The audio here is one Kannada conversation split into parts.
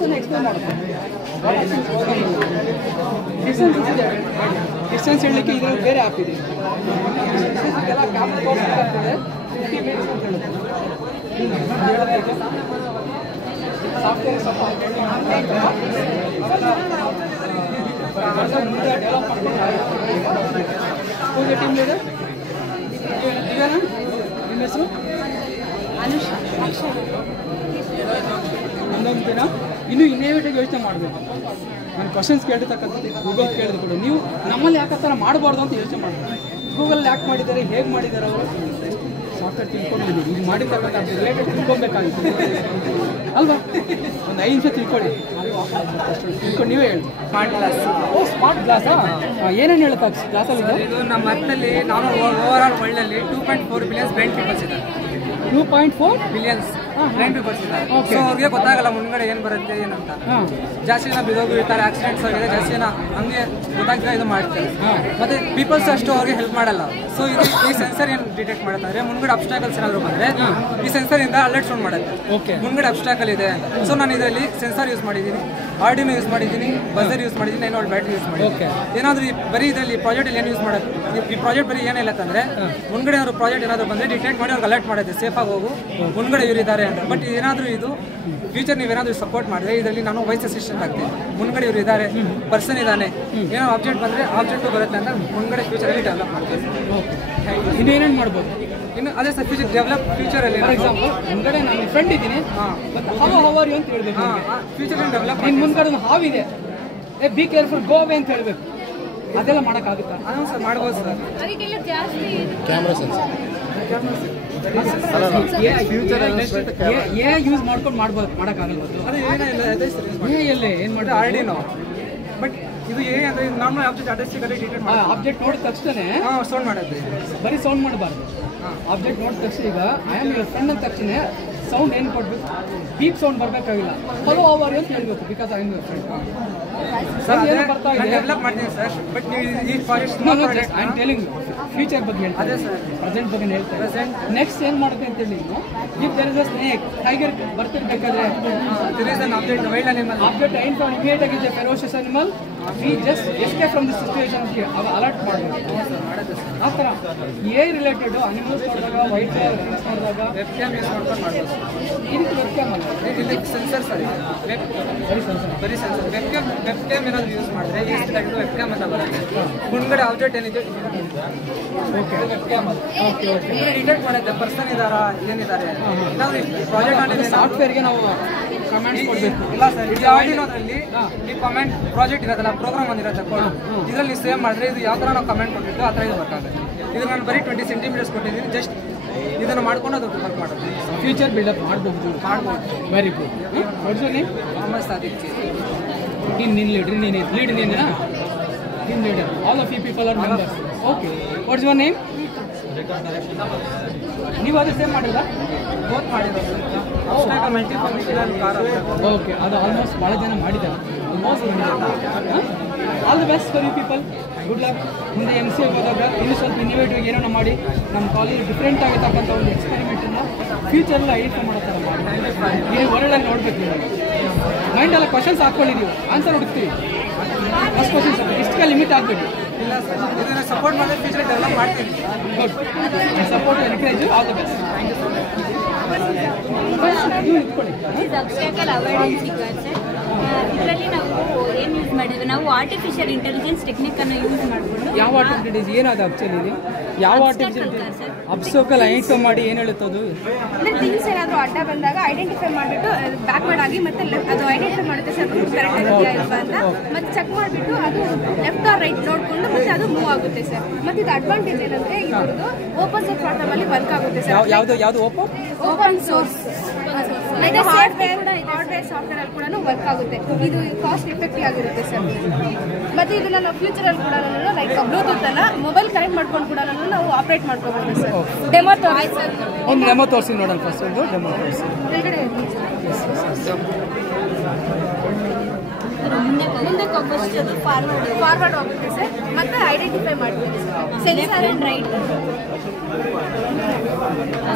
ಆಪ್ಷನ್ ಎಕ್ಸ್ಪ್ಲೇನ್ ಮಾಡುತ್ತೆ. ಡಿಸ್ಟೆನ್ಸ್ ಹೇಳಲಿಕ್ಕೆ ಇದರಲ್ಲಿ ಬೇರೆ ಆ್ಯಪ್ ಇದೆ. ಎಲ್ಲ ಕ್ಯಾಮ್ರಾ ತೋರಿಸ್ಬೇಕಾಗ್ತದೆ 50 ಮಿನಿಟ್ಸ್ ಅಂತ ಹೇಳುತ್ತೆ. ಸಾಫ್ಟ್ವೇರ್ ಸ್ವಲ್ಪ ಮುಂದೆ ಡೆವಲಪ್ ಮಾಡ್ಕೊಂಡು ಪೂಜೆ ಟೀಮ್ ಲೀಡರ್ ಇವೇನಾ ನಿಮ್ಮ ಹೆಸರು? ಒಂದೊಂದು ದಿನ ಇನ್ನೂ ಇನ್ನೋವೇಟಿವ್ ಯೋಚನೆ ಮಾಡಬೇಕು. ನಾನು ಕ್ವಶನ್ಸ್ ಕೇಳಿರ್ತಕ್ಕಂಥದ್ದು ಗೂಗಲ್ ಕೇಳಿದ್ರು ಕೂಡ ನೀವು ನಮ್ಮಲ್ಲಿ ಯಾಕೆ ಆ ಥರ ಮಾಡಬಾರ್ದು ಅಂತ ಯೋಚನೆ ಮಾಡಬೇಕು. ಗೂಗಲ್ ಯಾಕೆ ಮಾಡಿದ್ದಾರೆ, ಹೇಗೆ ಮಾಡಿದ್ದಾರೆ ಅವರು ಸಾಫ್ಟ್ವೇರ್ ತಿಳ್ಕೊಂಡಿದ್ದೀವಿ. ಈಗ ಮಾಡಿರ್ತಕ್ಕಂಥ ರಿಲೇಟೆಡ್ ತಿಳ್ಕೊಬೇಕಾಗಿತ್ತು ಅಲ್ವಾ? ಒಂದು 5 ನಿಮಿಷ ತಿಳ್ಕೊಳ್ಳಿ. ತಿಳ್ಕೊಂಡು ನೀವೇ ಹೇಳಿ. Smart class. ಸ್ಮಾರ್ಟ್ ಕ್ಲಾಸಾ? ಏನೇನು ಹೇಳುತ್ತಾ ಕ್ಲಾಸಲ್ಲಿ? ಇದು ನಮ್ಮ ಮತ್ತಲ್ಲಿ ನಾನು ಓವರ್ ಆಲ್ ವರ್ಲ್ಡಲ್ಲಿ 2.4 ಬಿಲಿಯನ್ಸ್ ಬ್ರೈನ್ ಪೀಪಲ್ಸ್ ಇದ್ದಾರೆ. 2.4 ಬಿಲಿಯನ್ಸ್ ಬ್ರೈನ್ ಪೀಪಲ್ಸ್ ಇದ್ದಾರೆ. ಸೊ ಅವ್ರಿಗೆ ಗೊತ್ತಾಗಲ್ಲ ಮುಂದ್ಗಡೆ ಏನು ಬರುತ್ತೆ ಏನಂತ. ಜಾಸ್ತಿ ಜನ ಬಿದ್ದೋಗಿರ್ತಾರೆ, ಆಕ್ಸಿಡೆಂಟ್ಸ್ ಆಗಿದೆ, ಜಾಸ್ತಿ ಜನ ಹಂಗೆ ಗೊತ್ತಾಗ್ತಾ ಇದು ಮಾಡ್ತಾರೆ. ಮತ್ತೆ ಪೀಪಲ್ಸ್ ಅಷ್ಟು ಅವ್ರಿಗೆ ಹೆಲ್ಪ್ ಮಾಡಲ್ಲ. ಸೊ ಇದು ಈ ಸೆನ್ಸರ್ ಏನು ಡಿಟೆಕ್ಟ್ ಮಾಡುತ್ತೆ ಅಂದರೆ ಮುಂದ್ಗಡೆ ಅಬ್ಸ್ಟ್ಯಾಕಲ್ಸ್ ಏನಾದರೂ ಬಂದರೆ ಈ ಸೆನ್ಸರಿಂದ ಅಲರ್ಟ್ ಸೌಂಡ್ ಮಾಡುತ್ತೆ, ಮುಂದ್ಗಡೆ ಅಬ್ಸ್ಟ್ಯಾಕಲ್ ಇದೆ ಅಂತ. ಸೊ ನಾನು ಇದರಲ್ಲಿ ಸೆನ್ಸರ್ ಯೂಸ್ ಮಾಡಿದ್ದೀನಿ, ಆರ್ಡಿನೋ ಯೂಸ್ ಮಾಡಿದ್ದೀನಿ, ಬಜರ್ ಯೂಸ್ ಮಾಡಿದ್ದೀನಿ, 9 ವೋಲ್ಟ್ ಬ್ಯಾಟ್ರಿ ಯೂಸ್ ಮಾಡಿದ್ದೀನಿ. ಏನಾದರೂ ಬರೀ ಇದರಲ್ಲಿ ಪ್ರಾಜೆಕ್ಟಲ್ಲಿ ಏನು ಯೂಸ್ ಮಾಡೋದು, ಈ ಪ್ರಾಜೆಕ್ಟ್ ಬರೀ ಏನಿಲ್ಲ ಅಂತಂದರೆ ಮುಂದ್ಗಡೆ ಏನಾದ್ರು ಪ್ರಾಜೆಕ್ಟ್ ಏನಾದರೂ ಬಂದರೆ ಡಿಟೆಕ್ಟ್ ಮಾಡಿ ಅವ್ರಿಗೆ ಅಲರ್ಟ್ ಮಾಡುತ್ತೆ, ಸೇಫಾಗಿ ಹೋಗು ಮುಂದ್ಗಡೆ ಇವರಿದ್ದಾರೆ ಅಂತ. ಬಟ್ ಏನಾದರೂ ಇದು ಫ್ಯೂಚರ್ ನೀವೇನಾದರೂ ಸಪೋರ್ಟ್ ಮಾಡಿದ್ರೆ ಇದರಲ್ಲಿ ನಾನು ವಾಯ್ಸ್ ಅಸಿಸ್ಟೆಂಟ್ ಆಗ್ತೀನಿ, ಮುಂದ್ಗಡೆ ಇವರು ಇದ್ದಾರೆ, ಪರ್ಸನ್ ಇದ್ದಾನೆ, ಏನೋ ಆಬ್ಜೆಕ್ಟ್ ಬಂದರೆ ಆಬ್ಜೆಕ್ಟು ಬರುತ್ತೆ ಅಂತ ಮುಂದ್ಗಡೆ ಫ್ಯೂಚರಲ್ಲಿ ಡೆವಲಪ್ ಮಾಡ್ತೀವಿ. ಇನ್ನೇನೇನು ಮಾಡ್ಬೋದು? ಇನ್ನು ಅದೇ ಸರ್ ಫ್ಯೂಚರ್ ಡೆವಲಪ್ ಫ್ಯೂಚರಲ್ಲಿ. ಫಾರ್ ಎಕ್ಸಾಂಪಲ್ ಮುಂದ್ಗಡೆ ನಾನು ಫ್ರೆಂಡ್ ಇದ್ದೀನಿ, ಹೌ ಆರ್ ಯು ಅಂತ ಹೇಳ್ಬೇಕು. ಫ್ಯೂಚರ್ ಡೆವಲಪ್ ನಿನ್ನ ಮುಂದ್ಗಡೆ ಒಂದು ಹಾವಿದೆ, ಬಿ ಕೇರ್ಫುಲ್ ಗೋ ಅವೇ ಅಂತ ಹೇಳ್ಬೇಕು. ಅದೆಲ್ಲ ಮಾಡೋಕ್ಕಾಗುತ್ತಾ? ಅದನ್ನು ಸರ್ ಮಾಡ್ಬೋದು ಸರ್. ಕ್ಯಾಮ್ರಾ ಸೆನ್ಸರ್ ಯೂಸ್ ಮಾಡ್ಕೊಂಡು ಮಾಡೋಕ್ಕಾಗಲ್ಲ. ಅದು ಏನಿಲ್ಲ ಅದೇ ಸರ್ ಎಲ್ಲಿ ಏನು ಮಾಡಿ ಆರ್ಡಿನೋ. ಬಟ್ ಇದು ಏ ಅಂದರೆ ನಾರ್ಮಲ್ ಆಬ್ಜೆಕ್ಟ್ ಅಡ್ರೆಸ್ಟಿಕಲ್ಲಿ ಡಿಟೆಕ್ಟ್ ಮಾಡಿ ಆಬ್ಜೆಕ್ಟ್ ನೋಡಿದ ತಕ್ಷಣ ಸೌಂಡ್ ಮಾಡುತ್ತೆ. ಬರೀ ಸೌಂಡ್ ಮಾಡಬಾರ್ದು. ಆಬ್ಜೆಕ್ಟ್ ನೋಡಿದ ತಕ್ಷಣ ಈಗ ಐ ಆಮ್ ಯುವರ್ ಫ್ರೆಂಡ್ ಅಂದ ತಕ್ಷಣ ಸೌಂಡ್ ಏನು ಕೊಡ್ಬೇಕು, ಬೀಪ್ ಸೌಂಡ್ ಬರಬೇಕಾಗಿಲ್ಲ, ಹಲೋ ಅವರ್ ಅಂತ ಹೇಳ್ಬೇಕು. Because I am your friend. Sir ಏನು ಬರ್ತಾ ಇದೆ ಡೆವಲಪ್ ಮಾಡ್ತೀನಿ ಸರ್. ಬಟ್ ನೀವು ಈ project I am telling future ಬಗ್ಗೆ ಹೇಳ್ತಾರೆ, ಪ್ರೆಸೆಂಟ್ ಬಗ್ಗೆ ಹೇಳ್ತಾರೆ. ನೆಕ್ಸ್ಟ್ ಏನು ಮಾಡುತ್ತೆ ಅಂತ ಹೇಳಿ if there is a snake, tiger ಬರ್ತಿರ್ಬೇಕಾದ್ರೆ object wild animal object immediate ಆಗಿ ಇದೆ ferocious animal, we just escape from the situation alert ಮಾಡಬೇಕು. ಆ ಥರ ಏ ರಿಲೇಟೆಡ್ ಅನಿಮಲ್ಸ್ ನೋಡಿದಾಗ, ವೈಟ್ ನೋಡಿದಾಗ ವೆಬ್ ಕ್ಯಾಮ್ ಯೂಸ್ ಮಾಡ್ಕೊಂಡು ಮಾಡ್ಬೋದು. ಇದಕ್ಕೆ ವೆಬ್ ಕ್ಯಾಮ್ ಅಲ್ಲ, ಇಲ್ಲಿ ಸೆನ್ಸರ್ ಸರ್, ಬರೀ ಸೆನ್ಸರ್. ವೆಬ್ ಕ್ಯಾಮ್ ಏನಾದರೂ ಯೂಸ್ ಮಾಡಿದ್ರೆ ಈ ತೆಗೆದು ವೆಬ್ ಕ್ಯಾಮ್ ಅಂತ ಬರುತ್ತೆ. ಮುಂದ್ಗಡೆ ಆಬ್ಜೆಕ್ಟ್ ಏನಿದೆ ವೆಬ್ ಕ್ಯಾಮ್ ಡಿಟೆಕ್ಟ್ ಮಾಡುತ್ತೆ, ಪರ್ಸನ್ ಇದ್ದಾರಾ ಏನಿದ್ದಾರೆ. ಪ್ರಾಜೆಕ್ಟ್ ಆಗಿದೆ ಸಾಫ್ಟ್ವೇರ್ಗೆ ನಾವು ಕಮೆಂಟ್ಸ್ ಕೊಡಬೇಕು. ಇಲ್ಲ ಸರ್, ಇದು ಆರ್ಡಿನೋದ್ರಲ್ಲಿ ಈ ಕಮೆಂಟ್ ಪ್ರಾಜೆಕ್ಟ್ ಇರೋದಲ್ಲ, ಪ್ರೋಗ್ರಾಮ್ ಒಂದಿರುತ್ತೆ ಕೋಡ್, ಇದರಲ್ಲಿ ಸೇವ್ ಮಾಡಿದ್ರೆ ಇದು ಯಾವ ಥರ ನಾವು ಕಮೆಂಟ್ ಕೊಟ್ಟಿದ್ದು ಆ ಥರ ಇದು ವರ್ಕ್ ಆಗುತ್ತೆ. ಇದು ನಾನು ಬರೀ 20 ಸೆಂಟಿಮೀಟರ್ಸ್ ಕೊಟ್ಟಿದ್ದೀನಿ, ಜಸ್ಟ್ ಇದನ್ನು ಮಾಡ್ಕೊಂಡು ಅದು ವರ್ಕ್ ಮಾಡುತ್ತೆ. ಫ್ಯೂಚರ್ ಬಿಲ್ಡಪ್ ಮಾಡ್ಬೋದು. Very good. ನೋಡ್ಸೋನಿ ಆಲ್ಮೋಸ್ಟ್ ಅದಕ್ಕೆ ನೀನು ಲೀಡರ್, ನೀನು ಲೀಡ್ ನೀನೇನಾ? Team leader. All of you people are members. Okay, what's your name? ನೀವು ಅದೇ ಸೇಮ್ ಮಾಡಿಲ್ಲ? ಬೋತ್ ಮಾಡಿರೋದು. ಓಕೆ, ಅದು ಆಲ್ಮೋಸ್ಟ್ ಭಾಳ ಜನ ಮಾಡಿದ್ದಾರೆ. Almost all the best for you people. Good luck. ಮುಂದೆ MCA ಹೋದಾಗ ಇನ್ನೂ ಸ್ವಲ್ಪ ಇನ್ನೋವೇಟಿವ್ ಏನೋ ಮಾಡಿ ನಮ್ಮ ಕಾಲೇಜ್ ಡಿಫ್ರೆಂಟ್ ಆಗಿರ್ತಕ್ಕಂಥ ಒಂದು ಎಕ್ಸ್ಪೆರಿಮೆಂಟನ್ನು ಫ್ಯೂಚರಲ್ಲಿ ಐಡೆಂಟಿಫೈ ಮಾಡೋ ಥರ ಮಾಡಿ. ನೀವು ವರ್ಲ್ಡಲ್ಲಿ ನೋಡ್ಬೇಕು. ನೀವು ಮೈಂಡೆಲ್ಲ ಕ್ವಶನ್ಸ್ ಹಾಕ್ಕೊಂಡಿದ್ದೀವಿ, ಆನ್ಸರ್ ಹುಡುಕ್ತೀವಿ. ಫಸ್ಟ್ ಕ್ವಶನ್ಸ್ ಇಷ್ಟಕ್ಕೆ ಲಿಮಿಟ್ ಆಗಬೇಡಿ. ಇಲ್ಲ ಸರ್, ಇದನ್ನು ಸಪೋರ್ಟ್ ಮಾಡಿದ್ರೆ ಫ್ಯೂಚರ್ ಡೆವಲಪ್ ಮಾಡ್ತೀನಿ. Good. Support encourage. All the best. Thank you so much. ನೀವು ಇಟ್ಕೊಳ್ಳಿ. Obstacle avoidance sir. ಇದರಲ್ಲಿ ನಾವು ಏನು ಯೂಸ್ ಮಾಡಿದ್ವಿ, ನಾವು ಆರ್ಟಿಫಿಷಿಯಲ್ ಇಂಟೆಲಿಜೆನ್ಸ್ ಟೆಕ್ನಿಕನ್ನು ಯೂಸ್ ಮಾಡಿಕೊಂಡು. ಯಾವ ಆರ್ಟಿಫಿಷಿಯಲ್ ಏನದು ಆ್ಯಕ್ಚುಲಿ ಇದು? ಯಾವ ಆರ್ಟಿಫಿಷಿಯಲ್ ಅಬ್ಸ್ಟ್ಯಾಕಲ್ ಐಡೆಂಟಿಫೈ ಮಾಡಿ ಏನು ಹೇಳುತ್ತದು? ಅಂದರೆ ಥಿಂಗ್ಸ್ ಏನಾದರೂ ಅಡ್ಡ ಬಂದಾಗ ಐಡೆಂಟಿಫೈ ಮಾಡಿಬಿಟ್ಟು ಬ್ಯಾಕ್ವರ್ಡ್ ಆಗಿ ಮತ್ತೆ ಅದು ಐಡೆಂಟಿಫೈ ಮಾಡುತ್ತೆ ಸರ್, ಕರೆಕ್ಟ್ ಆಗಿದೆಯಾ ಇಲ್ವಾ ಅಂತ. ಮತ್ತೆ ಚೆಕ್ ಮಾಡಿಬಿಟ್ಟು ಅದು ಲೆಫ್ಟ್ ಆರ್ ರೈಟ್ ನೋಡಿಕೊಂಡು ಮತ್ತೆ ಅದು ಮೂವ್ ಆಗುತ್ತೆ ಸರ್. ಮತ್ತು ಇದು ಅಡ್ವಾಂಟೇಜ್ ಏನಂದರೆ ಇದ್ರದ್ದು ಓಪನ್ ಸೋರ್ಸ್ ಪ್ಲಾಟ್ಫಾರ್ಮಲ್ಲಿ ವರ್ಕ್ ಆಗುತ್ತೆ ಸರ್. ಯಾವುದು ಓಪನ್ ಸೋರ್ಸ್ ಹಾರ್ಡ್ವೇರ್ ಸಾಫ್ಟ್ವೇರ್ ಕೂಡ ವರ್ಕ್ ಆಗುತ್ತೆ. ಇದು ಕಾಸ್ಟ್ ಎಫೆಕ್ಟಿವ್ ಆಗಿರುತ್ತೆ ಸರ್. ಮತ್ತು ಇದನ್ನ ನಾವು ಫ್ಯೂಚರಲ್ಲಿ ಕೂಡ ಲೈಕ್ ಬ್ಲೂಟೂತ್ ಅಲ್ಲ, ಮೊಬೈಲ್ ಕನೆಕ್ಟ್ ಮಾಡ್ಕೊಂಡು ಕೂಡ ನಾವು ಆಪರೇಟ್ ಮಾಡ್ಕೋಬಹುದು ಸರ್. ಡೆಮೋ ಸರ್, ಒಂದು ಡೆಮೋ ತೋರಿಸಿ ನೋಡೋಣ. ಫಸ್ಟ್ ಒಂದು ಡೆಮೋ ತೋರಿಸಿ. ಮುಂದೆ ಫಾರ್ವರ್ಡ್ ಹೋಗುತ್ತೆ ಸರ್. ಮತ್ತೆ ಐಡೆಂಟಿಫೈ ಮಾಡ್ತೀವಿ sensor and right.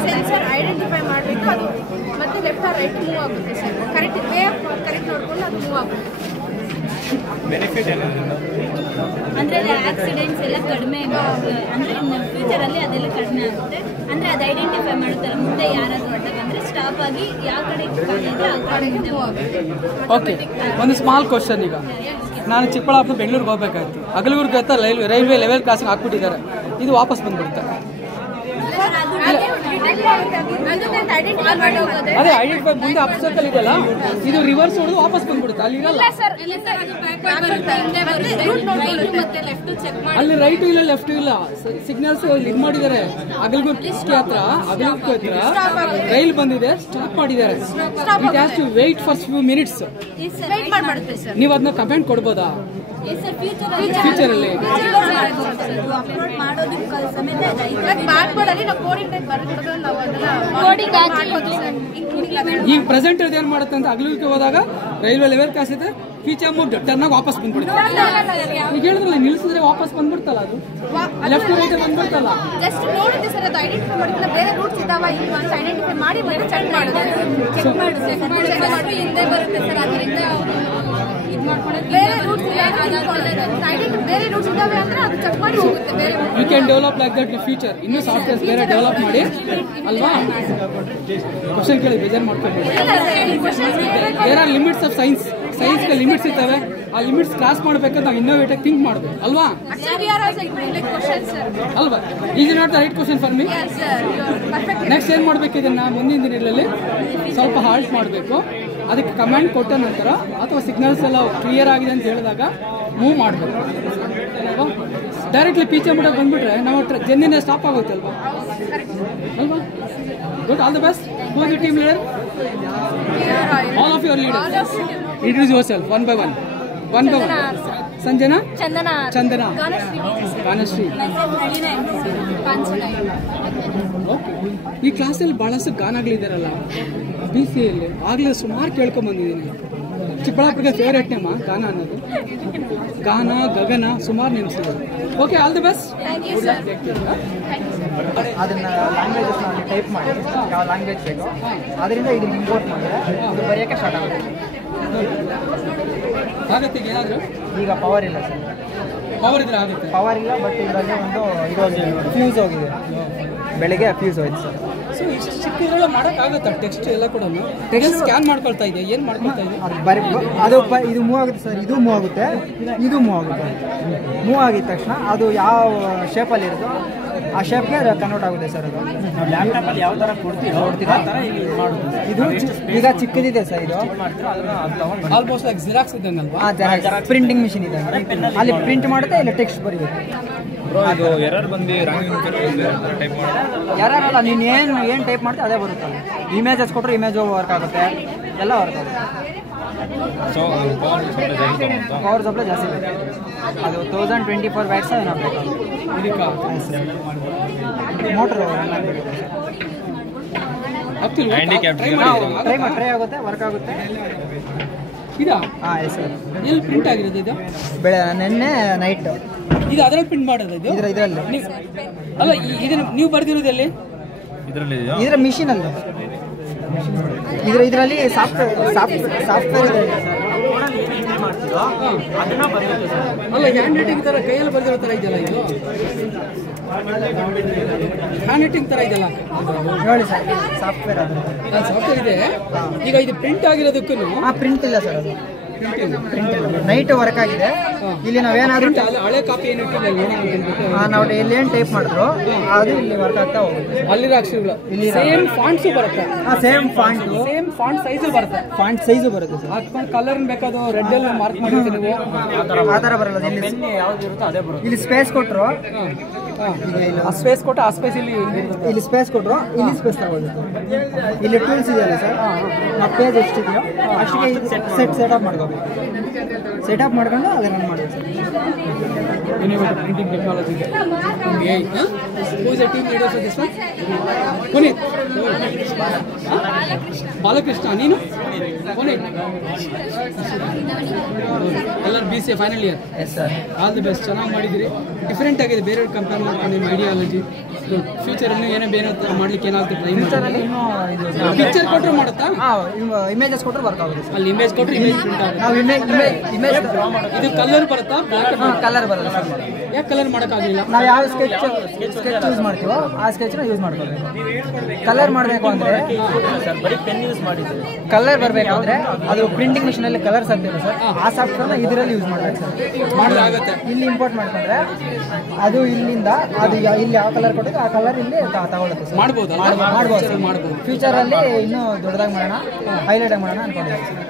Sensor identify ಮಾಡಬೇಕು, ಅದು ಮತ್ತೆ ಲೆಫ್ಟ್ ಆರ್ ರೈಟ್ ಮೂವ್ ಆಗುತ್ತೆ ಸರ್. ಕರೆಕ್ಟ್ ನೋಡ್ಕೊಂಡು ಅದು ಮೂವ್ ಆಗುತ್ತೆ. ಅಂದರೆ ಆಕ್ಸಿಡೆಂಟ್ಸ್ ಎಲ್ಲ ಕಡಿಮೆ ಅಂದರೆ ಫ್ಯೂಚರಲ್ಲಿ ಅದೆಲ್ಲ ಕಡಿಮೆ ಆಗುತ್ತೆ. ಅಂದರೆ ಅದು ಐಡೆಂಟಿಫೈ ಮಾಡುತ್ತಾರೆ, ಮುಂದೆ ಯಾರಾದರೂ ಅಡ್ಡ ಬಂದರೆ ಸ್ಟಾಪ್ ಆಗಿ ಯಾವ ಕಡೆ ಇದ್ರೆ ಆ ಕಡೆ ಮುಂದೆ ಹೋಗುತ್ತೆ. ಓಕೆ, ಒಂದು ಸ್ಮಾಲ್ ಕ್ವಶನ್. ಈಗ ನಾನು ಚಿಕ್ಕಬಳ್ಳಾಪುರ ಬೆಂಗಳೂರಿಗೆ ಹೋಗ್ಬೇಕಾಯ್ತು, ಅಗಲಗುರ್ಗೆ ಅಂತ ರೈಲ್ವೆ ಲೆವೆಲ್ ಕ್ರಾಸಿಂಗ್ ಹಾಕ್ಬಿಟ್ಟಿದ್ದಾರೆ, ಇದು ವಾಪಸ್ ಬಂದ್ಬಿಡುತ್ತೆ. ಅದೇ ಐಡೆಂಟಿಫೈ ಮುಂದೆ ಅಬ್ಸ್ಟಕಲ್ ಇದೆಯಲ್ಲ, ಇದು ರಿವರ್ಸ್ ಹೊಡೆದು ವಾಪಸ್ ಬಂದ್ಬಿಡುತ್ತೆ, ಅಲ್ಲಿ ಇರಲ್ಲ. ಅಲ್ಲಿ ರೈಟು ಇಲ್ಲ ಲೆಫ್ಟು ಇಲ್ಲ, ಸಿಗ್ನಲ್ಸ್ ಇಲ್ಲಿ ಇದು ಮಾಡಿದ್ದಾರೆ. ಅಗಲಗುರ್ಗಿ ಹತ್ರ ರೈಲ್ ಬಂದಿದೆ, ಸ್ಟಾಪ್ ಮಾಡಿದ್ದಾರೆ. It has to wait for few minutes. ನೀವು ಅದನ್ನ ಕಮೆಂಟ್ ಕೊಡ್ಬೋದಾ ಫ್ಯೂಚರ್ ಅಲ್ಲಿ? ಈಗ ಪ್ರೆಸೆಂಟ್ ಏನ್ ಮಾಡುತ್ತೆ ಅಂತ ಅಗಲಕ್ಕೆ ಹೋದಾಗ ರೈಲ್ವೆ ಲೆವೆಲ್ ಕ್ರಾಸ್ ಇದೆ, ಫ್ಯೂಚರ್ ಮೂವ್ ಟರ್ನಾಗ ವಾಪಸ್ ಬಂದ್ಬಿಡುತ್ತೆ. ಈಗ ಹೇಳಿದ್ರಲ್ಲ ನಿಲ್ಸಿದ್ರೆ ವಾಪಸ್ ಬಂದ್ಬಿಡ್ತಲ್ಲ, ಅದು ಲೆಫ್ಟ್ ರೈಟ್ ಬಂದ್ಬಿಡ್ತಲ್ಲ. ಜಸ್ಟ್ ನೋಡುತ್ತೆ ಸರ್, ಅದು ಐಡೆಂಟಿಫೈ ಮಾಡಿದ್ರೆ ಬೇರೆ ರೂಟ್ಸ್ ಇದಾವ ಇಲ್ವಾ ಅಂತ ಐಡೆಂಟಿಫೈ ಮಾಡಿ ಮತ್ತೆ ಚೆಕ್ ಮಾಡುತ್ತೆ. ಹಿಂದೆ ಬರುತ್ತೆ ಸರ್, ಅದರಿಂದ ಬೇರೆ ರೂಟ್ಸ್ ಬೇರೆ ರೂಟ್ಸ್ ಇದಾವೆ ಅಂದ್ರೆ ಅದು ಚೆಕ್ ಮಾಡಿ ಹೋಗುತ್ತೆ. ಬೇರೆ you can develop like that in future. ಇನ್ನೂ ಸಾಫ್ಟ್ವೇರ್ಸ್ ಬೇರೆ ಡೆವಲಪ್ ಮಾಡಿ ಅಲ್ವಾ? ಕ್ವಶನ್ ಕೇಳಿ ಬೇಜಾರು ಮಾಡ್ಕೊಳ್ಬೋದು. There are limits of science. ಸೈನ್ಸ್ಗೆ ಲಿಮಿಟ್ಸ್ ಇದ್ದಾವೆ, ಆ ಲಿಮಿಟ್ಸ್ ಕ್ರಾಸ್ ಮಾಡಬೇಕಾದ್ರೆ ನಾವು ಇನ್ನೋವೇಟಿವ್ ಥಿಂಕ್ ಮಾಡಬೇಕು ಅಲ್ವಾ? ಅಲ್ವಾ? Is not the right question for me. Next ಏನು ಮಾಡಬೇಕು, ಇದನ್ನ ಮುಂದಿನ ದಿನಗಳಲ್ಲಿ ಸ್ವಲ್ಪ ಹಾಲ್ಟ್ ಮಾಡಬೇಕು. ಅದಕ್ಕೆ ಕಮಾಂಡ್ ಕೊಟ್ಟ ನಂತರ ಅಥವಾ ಸಿಗ್ನಲ್ಸ್ ಎಲ್ಲ ಕ್ಲಿಯರ್ ಆಗಿದೆ ಅಂತ ಹೇಳಿದಾಗ ಮೂವ್ ಮಾಡಬೇಕು ಅಲ್ವಾ? ಡೈರೆಕ್ಟ್ಲಿ ಪೀಚೆ ಮಾಡೋಕೆ ಬಂದ್ಬಿಟ್ರೆ ನಾವು ಜರ್ನಿನೇ ಸ್ಟಾಪ್ ಆಗುತ್ತೆ ಅಲ್ವಾ? ಅಲ್ವಾ? Good, all the best. Who is the team leader? All of your leaders. Introduce yourself one by one. Sanjana, Chandana, Ganashree. Okay, ಈ ಕ್ಲಾಸಲ್ಲಿ ಭಾಳಷ್ಟು ಗಾನಗಳಿದ್ದಾರಲ್ಲ BCA-ಯಲ್ಲಿ, ಆಗಲೇ ಸುಮಾರು ಕೇಳ್ಕೊಂಬಂದಿದ್ದೀನಿ. ಚಿಕ್ಕಬಳ್ಳಾಪುರಿಗೆ ಫೇವ್ರೇಟ್ ನೇಮ ಗಾನ ಅನ್ನೋದು. ಗಾನ, ಗಗನ ಸುಮಾರು ನೆನೆಸಿದೆ. Okay, all the best. ಅದನ್ನ ಲ್ಯಾಂಗ್ವೇಜಸ್ ಟೈಪ್ ಮಾಡಿ ಯಾವ ಲ್ಯಾಂಗ್ವೇಜ್ ಬೇಕು ಅದರಿಂದ ಇದು ಇಂಪೋರ್ಟ್ ಮಾಡಿದ್ರೆ ಇದು ಬರೆಯೋಕ್ಕೆ ಸ್ಟಾರ್ಟ್ ಆಗುತ್ತೆ. ಆಗುತ್ತೆ ಈಗ ಏನಾದರೂ? ಈಗ ಪವರ್ ಇಲ್ಲ ಸರ್. ಪವರ್ ಇದ್ರೆ ಆಗುತ್ತೆ. ಪವರ್ ಇಲ್ಲ, ಬಟ್ ಇದರಲ್ಲಿ ಒಂದು ಇದು ಫ್ಯೂಸ್ ಹೋಗಿದೆ, ಬೆಳಿಗ್ಗೆ ಫ್ಯೂಸ್ ಹೋಯ್ತು ಸರ್. ಸೊ ಇಷ್ಟು ಚಿಕ್ಕದ್ರಲ್ಲ ಮಾಡೋಕ್ಕಾಗುತ್ತಾ? ಟೆಕ್ಸ್ಟ್ ಎಲ್ಲ ಕೂಡ ಟೆಕ್ಸ್ಟ್ ಸ್ಕ್ಯಾನ್ ಮಾಡ್ಕೊಳ್ತಾ ಇದೆ, ಏನು ಮಾಡ್ಕೊಳ್ತಾ ಇದೆ? ಅದು ಇದು ಮೂವ್ ಆಗುತ್ತೆ ಸರ್, ಇದು ಮೂವ್ ಆಗುತ್ತೆ, ಇದು ಮೂವ್ ಆಗುತ್ತೆ. ಮೂವ್ ಆಗಿದ ತಕ್ಷಣ ಅದು ಯಾವ ಶೇಪಲ್ಲಿ ಇರುತ್ತೋ ಆ ಶೇಪ್ಗೆ ಕನ್ವರ್ಟ್ ಆಗುತ್ತೆ ಸರ್. ಅದು ಲ್ಯಾಪ್ಟಾಪಲ್ಲಿ ಯಾವ ಥರ ಕೊಡ್ತೀರೋ ಇದು ಈಗ ಚಿಕ್ಕದಿದೆ ಸರ್. ಇದು ಆಲ್ಮೋಸ್ಟ್ ಲೈಕ್ ಜಿರಾಕ್ಸ್ ಇದ್ದಂಗಲ್ವಾ? ಪ್ರಿಂಟಿಂಗ್ ಮಿಷಿನ್ ಇದೆ, ಅಲ್ಲಿ ಪ್ರಿಂಟ್ ಮಾಡುತ್ತೆ, ಇಲ್ಲಿ ಟೆಕ್ಸ್ಟ್ ಬರೀಬೇಕು. ಯಾರಲ್ಲ ನೀನು ಏನು ಟೈಪ್ ಮಾಡ್ತೀವಿ ಅದೇ ಬರುತ್ತೆ. ಇಮೇಜಸ್ ಕೊಟ್ಟರೆ ಇಮೇಜ್ ವರ್ಕ್ ಆಗುತ್ತೆ, ಎಲ್ಲ ವರ್ಕ್ ಆಗುತ್ತೆ. ಪವರ್ ಸಪ್ಲೈ ಜಾಸ್ತಿ ಬೇಕು. ಅದು 1024 ವ್ಯಾಟ್ಸ್ ಏನೋ ಬೇಕು. ಮೋಟ್ರ್ ಟ್ರೈ ಆಗುತ್ತೆ, ವರ್ಕ್ ಆಗುತ್ತೆ. ಇದಾ? ಹಾಂ ಎಸ್ ಸರ್. ಎಲ್ಲಿ ಪ್ರಿಂಟ್ ಆಗಿರೋದು ಇದು? ನಿನ್ನೆ ನೈಟ್. ಇದು ಅದರಲ್ಲಿ ಪ್ರಿಂಟ್ ಮಾಡೋದು ಇದು? ಇದರಲ್ಲಿ ಅಲ್ಲ, ಇದನ್ನ ನೀವು ಬರ್ದಿರೋದು ಎಲ್ಲಿ? ಇದರ ಮಿಷಿನ್ ಅಲ್ಲ, ಇದರಲ್ಲಿ ಸಾಫ್ಟ್ವೇರ್ ಇದೆ. ಅಲ್ಲ, ಹ್ಯಾಂಡ್ ರೈಟಿಂಗ್ ಥರ ಕೈಯಲ್ಲಿ ಬರ್ದಿರೋ ಥರ ಇದೆಯಲ್ಲ ಇದು? ಹ್ಯಾಂಡ್ ರೈಟಿಂಗ್ ಥರ ಇದೆಯಲ್ಲ ನೋಡಿ ಸರ್, ಸಾಫ್ಟ್ವೇರ್ ಅದು. ಸಾಫ್ಟ್ವೇರ್ ಇದೆ. ಈಗ ಇದು ಪ್ರಿಂಟ್ ಆಗಿರೋದಕ್ಕೂ ಪ್ರಿಂಟ್ ಇಲ್ಲ ಸರ್, ಅದು ನೈಟ್ ವರ್ಕ್ ಆಗಿದೆ. ಇಲ್ಲಿ ನಾವೇನಾದ್ರೂ ಹಳೆ ಕಾಪಿ ಏನು ನಾವು ಎಲ್ಲಿ ಟೈಪ್ ಮಾಡಿದ್ರು ಅದು ಇಲ್ಲಿ ವರ್ಕ್ ಆಗ್ತಾ ಹೋಗುತ್ತೆ. ಅಲ್ಲಿರೋ ಅಕ್ಷರಗಳು ಸೇಮ್ ಫಾಂಟ್ಸು ಬರುತ್ತೆ. Same font, same font size ಬರುತ್ತೆ. ಫಾಂಟ್ ಸೈಜು ಬರುತ್ತೆ ಸರ್. ಹಾಕೊಂಡು ಕಲರ್ ಬೇಕಾದ್ರು ರೆಡ್ ಅಲ್ಲಿ ಮಾರ್ಕ್ ಮಾಡಿರ್ತೀವಿ ನೀವು, ಆ ಥರ ಬರಲ್ಲ. ಇಲ್ಲಿ ಸ್ಪೇಸ್ ಕೊಟ್ಟರು, ಆ ಸ್ಪೇಸ್ ಕೊಟ್ಟು ಆ ಸ್ಪೇಸ್ ಇಲ್ಲಿ ಸ್ಪೇಸ್ ಕೊಟ್ಟರು, ಇಲ್ಲಿ ಸ್ಪೇಸ್ ತಗೊಳ್ಬೇಕು. ಇಲ್ಲಿ ಟೂಲ್ಸ್ ಇದೆಯಲ್ಲ ಸರ್, ನಾವು ಪೇಜ್ ಎಷ್ಟಿದೆಯೋ ಅಷ್ಟಿಗೆ ಸೆಟಪ್ ಮಾಡ್ಕೋಬೇಕು. ಸೆಟಪ್ ಮಾಡ್ಕೊಂಡು ಅದನ್ನು ಮಾಡಬೇಕು sir. Printing technology Who is the team leader for this one? Puneet. Balakrishna. ನೀನು ಎಲ್ಲರೂ BCA final year. All the best. ಚೆನ್ನಾಗಿ ಮಾಡಿದಿರಿ. ಡಿಫ್ರೆಂಟ್ ಆಗಿದೆ ಬೇರೆಯವ್ರು ಕಂಪೇರ್ ಮಾಡ್ಕೊಂಡು ನಿಮ್ಮ ಐಡಿಯಾಲಜಿ. ಫ್ಯೂಚರಲ್ಲಿ ಏನೋ ಬೇರೆ ಥರ ಮಾಡ್ಲಿಕ್ಕೆ ಏನಾಗುತ್ತೆ ಟ್ರೈ ಮಾಡಿ. ಪಿಕ್ಚರ್ ಕೊಟ್ಟರು ಮಾಡುತ್ತಾ? ಇಮೇಜಸ್ ಕೊಟ್ಟರೆ ವರ್ಕ್ ಆಗುತ್ತೆ. ಅಲ್ಲಿ ಇಮೇಜ್ ಕೊಟ್ಟರೆ ಇಮೇಜ್ ಪ್ರಿಂಟ್ ಆಗುತ್ತೆ. ನಾವು ಇಮೇಜ್ ಇದು ಕಲರ್ ಬರುತ್ತಾ? ಕಲರ್ ಬರಲ್ಲ ಸರ್. ಯಾಕೆ ಕಲರ್ ಮಾಡೋಕ್ಕಾಗಲಿಲ್ಲ? ನಾವು ಯಾವ ಸ್ಕೆಚ್ ಯೂಸ್ ಮಾಡ್ತೀವೋ ಆ ಸ್ಕೆಚ್ನ ಯೂಸ್ ಮಾಡ್ಕೋಬೇಕು. ಕಲರ್ ಮಾಡಬೇಕು ಅಂದರೆ ಕಲರ್ ಬರಬೇಕು ಅಂದರೆ ಅದು ಪ್ರಿಂಟಿಂಗ್ ಮಿಷಿನಲ್ಲಿ ಕಲರ್ಸ್ ಆಗ್ತಿದೆ ಸರ್. ಆ ಸಾಫ್ಟ್ವೇರ್ನ ಇದರಲ್ಲಿ ಯೂಸ್ ಮಾಡಬೇಕು ಸರ್. ಮಾಡೋದಾಗುತ್ತೆ. ಇಲ್ಲಿ ಇಂಪೋರ್ಟ್ ಮಾಡ್ಕೊಂಡ್ರೆ ಅದು ಇಲ್ಲಿಂದ ಅದು ಇಲ್ಲಿ ಯಾವ ಕಲರ್ ಕೊಟ್ಟಿದೆ ಆ ಕಲರ್ ಇಲ್ಲಿ ತಗೊಳುತ್ತೆ ಸರ್. ಮಾಡ್ಬೋದು. ಫ್ಯೂಚರಲ್ಲಿ ಇನ್ನೂ ದೊಡ್ಡದಾಗಿ ಮಾಡೋಣ, ಹೈಲೈಟ್ ಆಗಿ ಮಾಡೋಣ ಅನ್ಕೊಂಡಿದ್ದೀವಿ ಸರ್.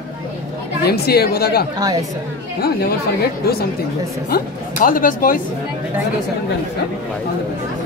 MCA ಹೋದಾಗ yes sir. Never forget, do something. All the best boys. Thank you sir.